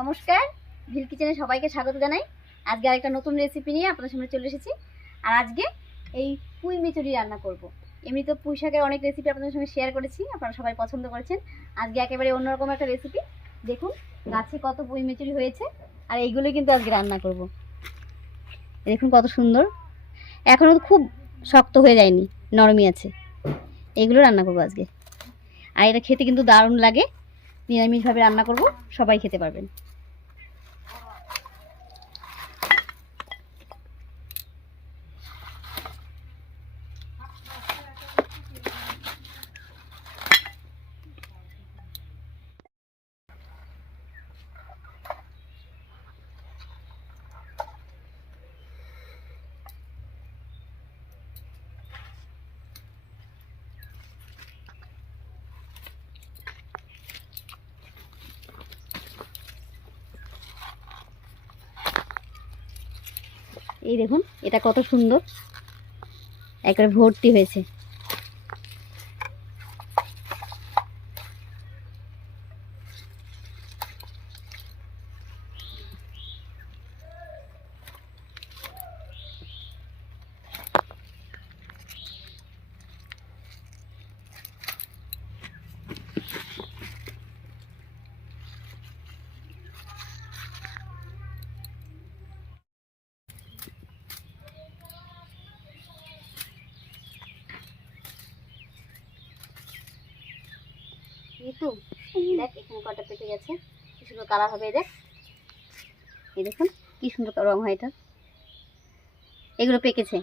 নমস্কার, ভিল কিচেনে সবাইকে স্বাগত জানাই। আজকে আরেকটা নতুন রেসিপি নিয়ে আপনাদের সামনে চলে এসেছি। আর আজকে এই পুঁই মিচুরি রান্না করব। এমনি তো পুঁই শাকের অনেক রেসিপি আপনাদের সঙ্গে শেয়ার করেছি, আপনারা সবাই পছন্দ করেছেন। আজকে একেবারে অন্যরকম একটা রেসিপি। দেখুন গাছে কত পুঁই মিচুরি হয়েছে, আর এইগুলোই কিন্তু আজকে রান্না করব। দেখুন কত সুন্দর, এখনও খুব শক্ত হয়ে যায়নি, নরমই আছে। এইগুলো রান্না করব আজকে। আর এটা খেতে কিন্তু দারুণ লাগে। নিরামিষভাবে রান্না করব, সবাই খেতে পারবেন। এই দেখুন এটা কত সুন্দর, একবারে ভর্তি হয়েছে। তো দেখ এখানে কটা পেকে গেছে, কি সুন্দর কালার হবে। দেখ এই দেখুন কি সুন্দর রং হয় এটা, এগুলো পেকেছে।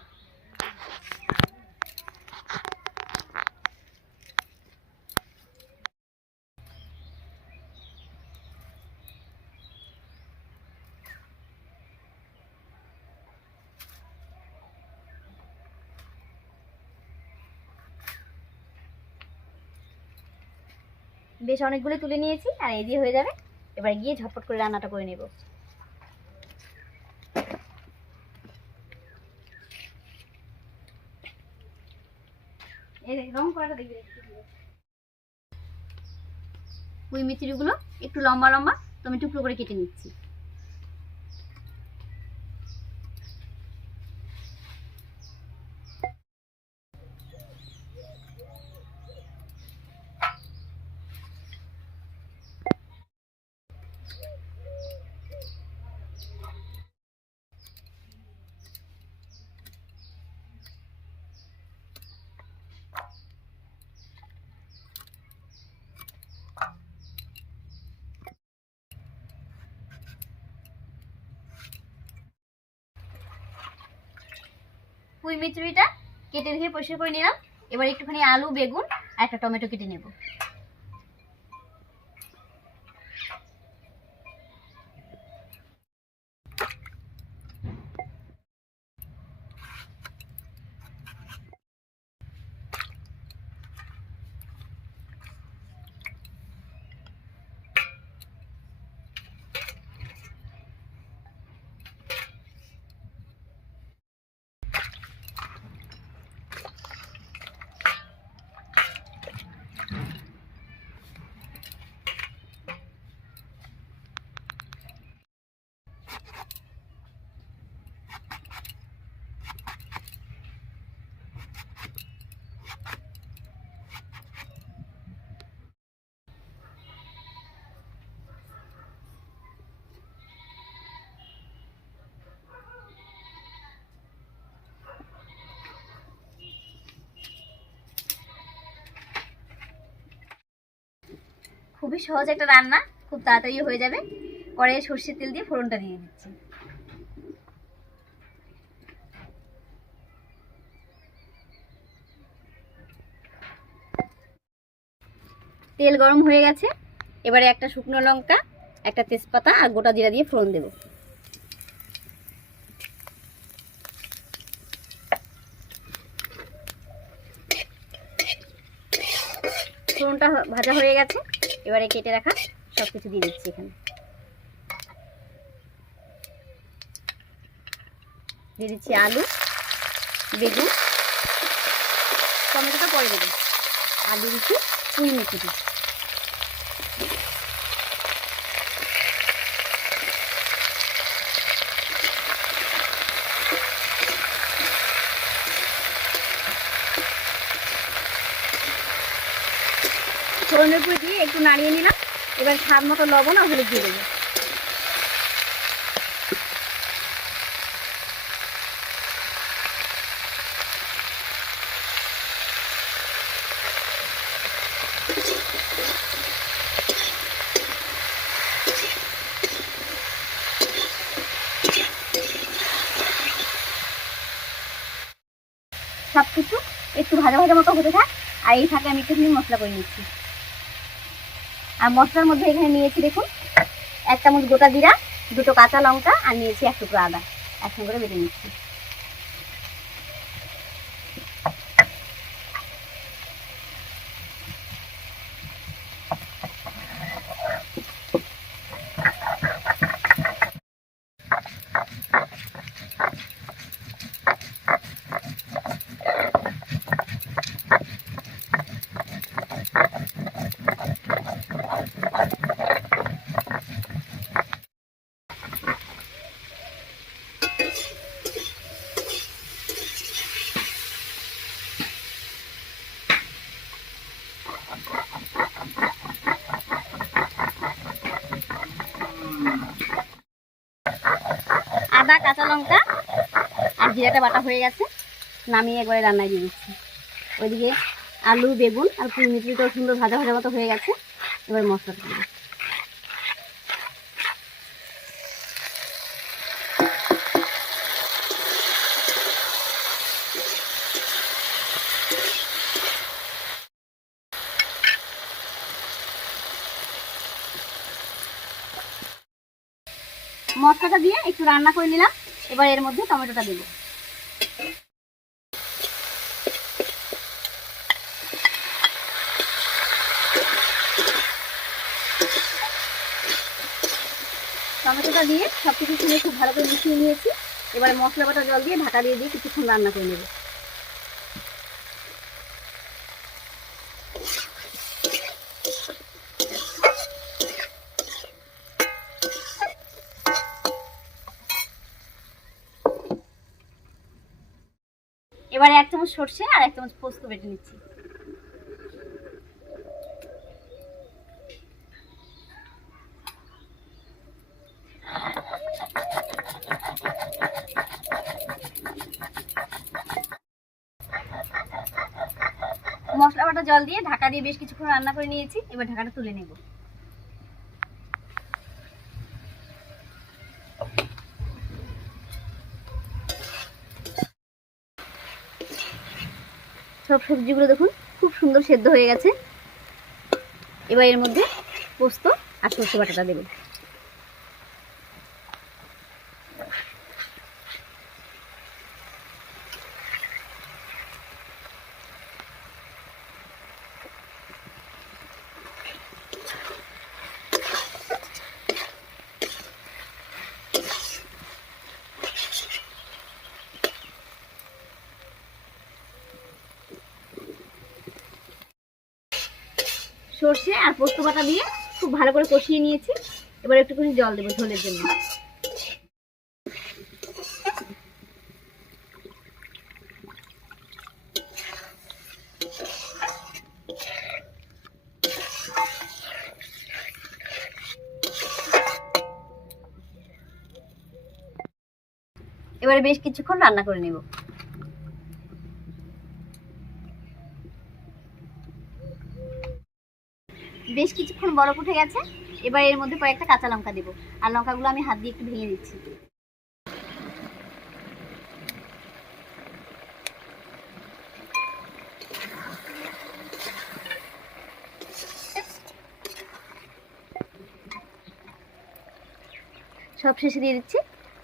বেশ অনেকগুলো তুলে নিয়েছি, আর এই দিয়ে হয়ে যাবে। এবার গিয়ে ঝটপট করে রান্নাটা করে নেব। এই দেখ রং করাটা দেখবে। পুঁই মিচুরিগুলো একটু লম্বা লম্বা, তো আমি টুকরো করে কেটে নিচ্ছি। পুঁই মিচুরিটা কেটে ধুয়ে পরিষ্কার করে নিলাম। এবার একটুখানি আলু, বেগুন আর একটা টমেটো কেটে নেব। খুবই সহজ একটা রান্না, খুব তাড়াতাড়ি হয়ে যাবে। কড়াইয়ে সর্ষের তেল দিয়ে ফোড়নটা দিয়ে দিচ্ছি। তেল গরম হয়ে গেছে, এবারে একটা শুকনো লঙ্কা, একটা তেজপাতা আর গোটা জিরা দিয়ে ফোড়ন দেব। ফোড়নটা ভাজা হয়ে গেছে, এবারে কেটে রাখা সব কিছু দিয়ে দিচ্ছি এখানে। দিয়ে দিচ্ছি আলু, বেগুন, টমেটোটা পরে দেবো। আর দিয়ে দিচ্ছি পুঁই মিচুরি। ফোড়নের পুঁই দিয়ে একটু নাড়িয়ে নিলাম। এবার স্বাদ মতো লবণ আর হলুদ দিয়ে দেবো। সব কিছু একটু ভাজা ভাজা মতো হতে থাক, আর এই ফাঁকে আমি একটুখানি মশলা করে নিচ্ছি। আর মশলার মধ্যে এখানে নিয়েছি দেখুন 1 চামচ গোটা জিরা, 2টো কাঁচা লঙ্কা, আর নিয়েছি 1 টুকরো আদা, একসঙ্গে করে বেটে নিচ্ছি। আদা, কাঁচা লঙ্কা আর জিরাটা বাটা হয়ে গেছে, নামিয়ে একবারে রান্নায় দিয়ে দিচ্ছি। ওইদিকে আলু, বেগুন আর পুঁই মিচড়িটাও সুন্দর ভাজা ভাজা মতো হয়ে গেছে। এবার মশলাটা দেবো। মশলাটা দিয়ে একটু রান্না করে নিলাম। এবার এর মধ্যে টমেটোটা দেবো। টমেটোটা দিয়ে সব কিছু খুব ভালো করে মিশিয়ে নিয়েছি। এবারে মশলা বাটা জল দিয়ে ঢাকা দিয়ে কিছুক্ষণ রান্না করে নেব। এবারে 1 চামচ সরষে আর 1 চামচ পোস্ত বেটে নিচ্ছি। মশলা বাটা জল দিয়ে ঢাকা দিয়ে বেশ কিছুক্ষণ রান্না করে নিয়েছি। এবার ঢাকাটা তুলে নেব। সব সবজিগুলো দেখুন খুব সুন্দর সেদ্ধ হয়ে গেছে। এবার এর মধ্যে পোস্ত আর সরষে বাটাটা দেব। সরষে আর পোস্ত বাটা দিয়ে খুব ভালো করে কষিয়ে নিয়েছি। এবার একটুখানি জল দেবো ঝোলের জন্য। এবারে বেশ কিছুক্ষণ রান্না করে নেব। বেশ কিছুক্ষণ বরফ উঠে গেছে। এবার এর মধ্যে কয়েকটা কাঁচা লঙ্কা দেবো, আর লঙ্কাগুলো আমি হাত দিয়ে একটু ভেঙে দিচ্ছি। সব শেষে দিয়ে দিচ্ছি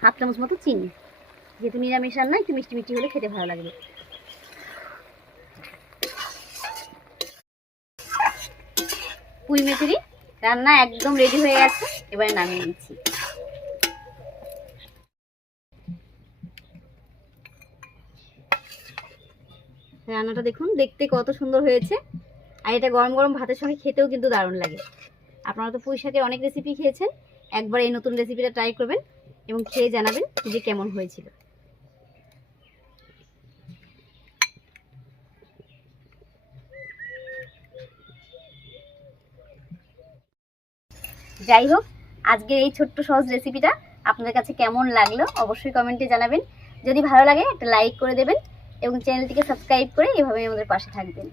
1/2 চামচ মতো চিনি। যেহেতু নিরামিষ রান্না একটু মিষ্টি মিষ্টি হলে খেতে ভালো লাগবে। পুঁই মেচুরি রান্না একদম রেডি হয়ে গেছে। এবারে নামিয়ে নিচ্ছি। রান্নাটা দেখুন দেখতে কত সুন্দর হয়েছে, আর এটা গরম গরম ভাতের সঙ্গে খেতেও কিন্তু দারুণ লাগে। আপনারা তো পুঁই শাকের অনেক রেসিপি খেয়েছেন, একবার এই নতুন রেসিপিটা ট্রাই করবেন এবং খেয়ে জানাবেন যে কেমন হয়েছিল। যাই হোক, আজকের এই ছোট্ট সহজ রেসিপিটা আপনাদের কাছে কেমন লাগলো অবশ্যই কমেন্টে জানাবেন। যদি ভালো লাগে একটা লাইক করে দেবেন এবং চ্যানেলটিকে সাবস্ক্রাইব করে এভাবে আমাদের পাশে থাকবেন।